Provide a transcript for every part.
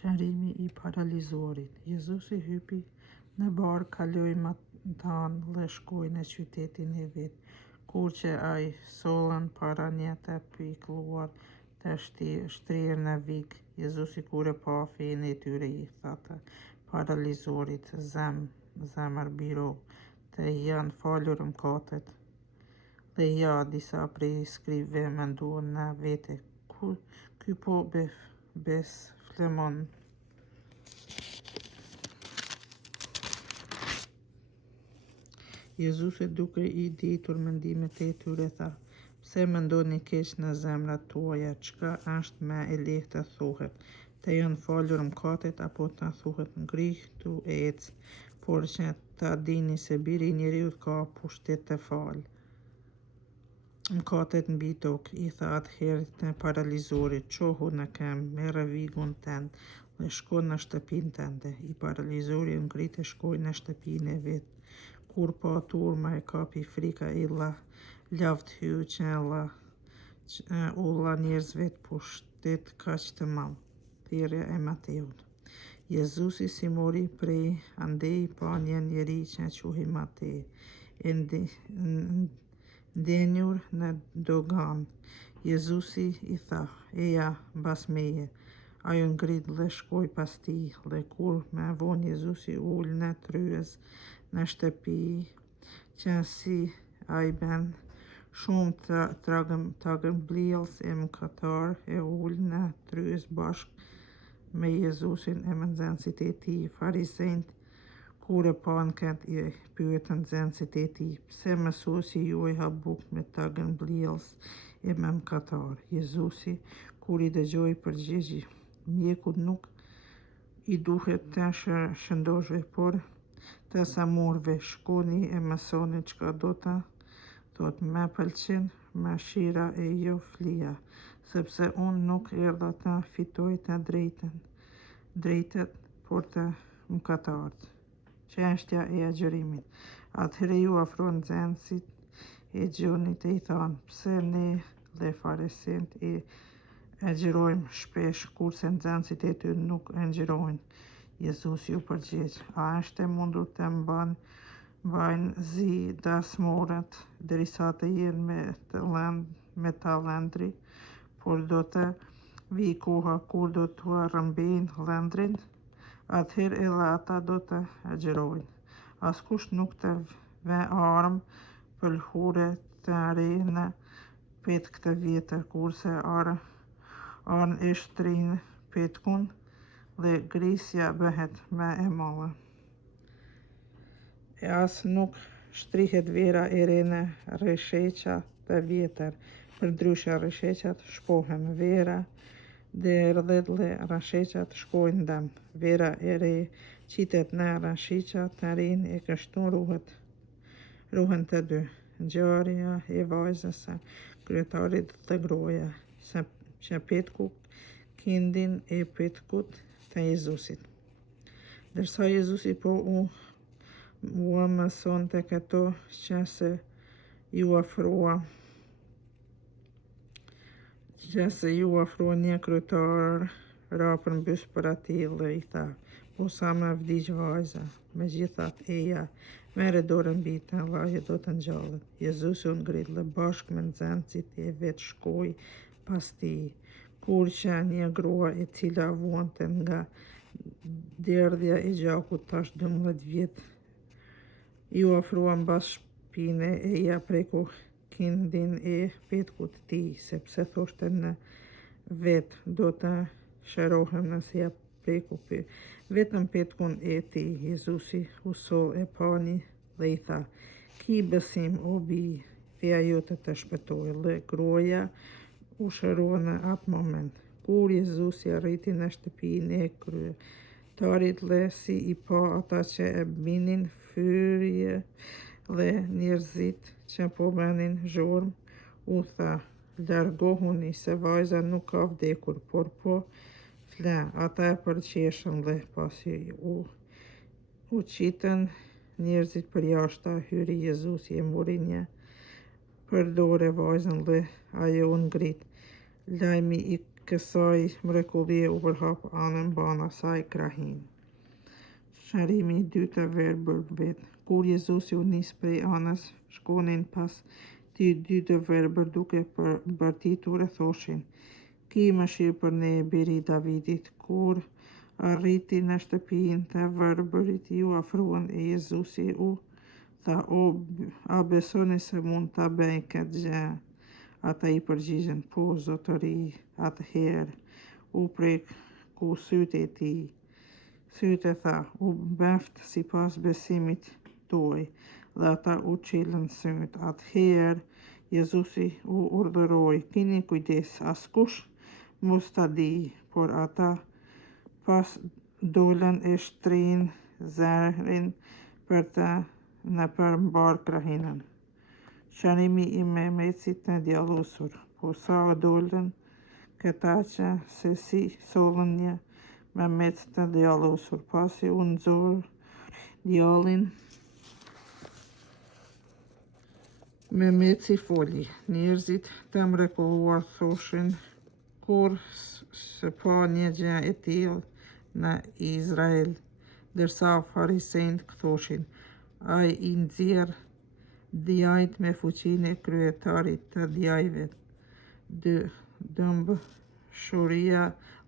Shërimi I paralizuarit. Jezusi hypi në barkë, kaloi matanë dhe shkoi në qytetin e vet. Kur që ai sollën para një të pikëlluar të shtrirë në vik, Jezusi kur e pa fenë e tyre I tha të paralizuarit: zemër biro, të janë falur mëkatet. Dhe ja, disa prej skribëve menduan në vete: ky po beflemon. Jezusi, duke I ditur mendimet e tyre, tha: pse mendoni keq në zemrat tuaja? Çka është më e lehtë të thuhet: të janë falur mëkatet, apo të thuhet: ngrihu e ec? Por që ta dini se Biri I Njeriut ka pushtet të falë mëkatet mbi tokë. I tha atëherë të paralizuarit: çohu në këmbë, merre vikun tënd dhe shko në shtëpinë tënde. I paralizuari u ngrit e shkoi në shtëpinë e vet. Kur pa turma e kapi frika, illa lavd hyu që ulla njerëzve të pushtet kaq të madh. Thirrja e Mateut. Jezusi si mori prej andej pa një njeri që quhej Matej, ndenjur në dogan. Jezusi I tha: eja mbas meje. Ai u ngrit dhe shkoi pas tij. Dhe kur më vonë Jezusi ul në tryez në shtëpi që si ai bën, shumë tragëmbëllës e mëkatarë e ul në tryez bashkë me Jezusin e me nxënësit e tij. Farizejt kur e pan këtë, I pyetën nxënësit e tij: pse mësuesi juaj ha bukë me tragëmbëllës e me mëkatarë? Jezusi kur I dëgjoi përgjigji: mjeku nuk I duhet të shëndoshve, por të samurve. Shkoni e mësoni çka do të thotë: më pëlqen mëshira e jo flia, sepse unë nuk erdha të fitoj të drejtet, por të mëkatarët. Çështja e agjërimit. Atëherë ju afrohen nxënësit e gjonit e I thanë: pse ne dhe fariseët e agjërojmë shpesh, kurse nxënësit e ty nuk agjërojnë? Jezusi u përgjigj: a është e mundur të mbajnë zi dasmorët derisa të jenë me lëndri, por do të vijë koha kur do t'u rrëmbejnë lëndrin, atëherë edhe ata do të agjërojnë. Askush nuk të vë armë pëlhure të re në petkë të vjetër, kurse arën e shtrin petkun dhe grisja bëhet më e madhe. E as nuk shtrihet vera e re në rresheqa të vjetër, përndryshe rresheqat shpohen, vera derdhet dhe rresheqat shkojnë dëm. Vera e re qitet në rresheqa të rinj e kështu ruhen të dy. Ngjarja e vajzës së kryetarit dhe gruaja, që petku kindin e petkut të Jezusit. Ndërsa Jezusi po u mësonte këto, që se ju afrua një kryetar ra përmbys për atij dhe I tha: po sa më vdiq vajza, megjithatë eja, merre dorën mbi të, vllaja do të ngjallet. Jezusi u ngrit dhe bashkë me nxënësit e vet shkoi pas tij. Kur që një grua e cila vuante nga derdhja e gjakut tash 12 vjet, ju afrua mbas shpine, eja preku kindin e petkut tij, sepse thoshte në vet: do të shërohem nëse ja preku vetëm petkun e tij. Jezusi u soll e pani dhe I tha: ki besim o bij, feja jote të shpëtoi. Dhe gruaja u shërua në atë moment. Kur Jezusi arriti në shtëpinë e kryetarit dhe si I pa ata që e binin fryje dhe njerëzit që po bënin zhurmë, u tha: largohuni, se vajza nuk ka vdekur, por po fle. Ata e përqeshën dhe pasi u qitën njerëzit përjashta, hyri Jezusi e mori një përdore vajzën dhe ajo u ngrit. Lajmi I kësaj mrekullie u përhap anën bana saj krahin. Shërimi i dytë të verbërve. Kur Jezusi u nis prej anës, shkonin pas dy të verbër duke bërtitur e thoshin: Ki mëshirë për ne, biri Davidit. Kur arriti në shtëpinë të verbërit, ju afruan e Jezusi u tha: A besoni se mund ta bëj këtë gjë? Ata i përgjigjen: Po, zotëri. Atëherë u preku sytë e tij. Sytë tha: U bëft sipas besimit tuaj. Dhe ata u çelën sytë. Atëherë Jezusi u urdhëroi: Kini kujdes, askush mos ta di. Por ata pas dolën e shtrin zërin për të nëpërmbar krahinën. Shërimi i Mehmetit të djallosur. Po sa dolën këta që se si sollën një Mehmet të djallosur. Pasi u nxorë djallin, Mehmeti foli. Njerëzit të mrekulluar thoshin: Kur se pa një gjë e tillë në Izrael, ndërsa farisejt thoshin: Ai i nxjerr djajt me fuqinë e kryetarit të djajve.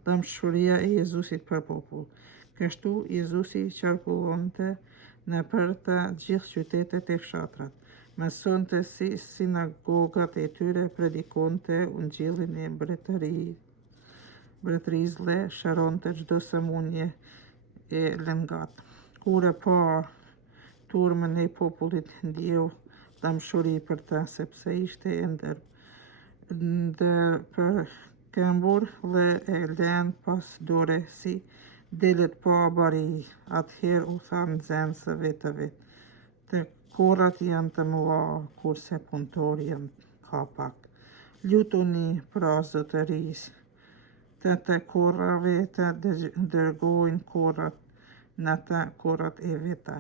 Dëmshmëria e Jezusit për popull. Kështu Jezusi qarkullonte nëpër të gjithë qytetet e fshatrat. Mësonte si sinagogat e tyre, predikonte ungjillin e mbretërisë dhe shëronte çdo sëmundje e lëngat. Kur e pa turmën e popullit, ndjeu dëmshuri për ta, sepse ishte e ndërpërkëmbur dhe e lënë pas dore si delet pa bari. Atëherë u tha nxënësve të vet: Të korrat janë të mëdha, kurse punëtori janë ka pak. Lutuni pra zotërisë të korrave të dërgojnë korrat në të korrat e veta.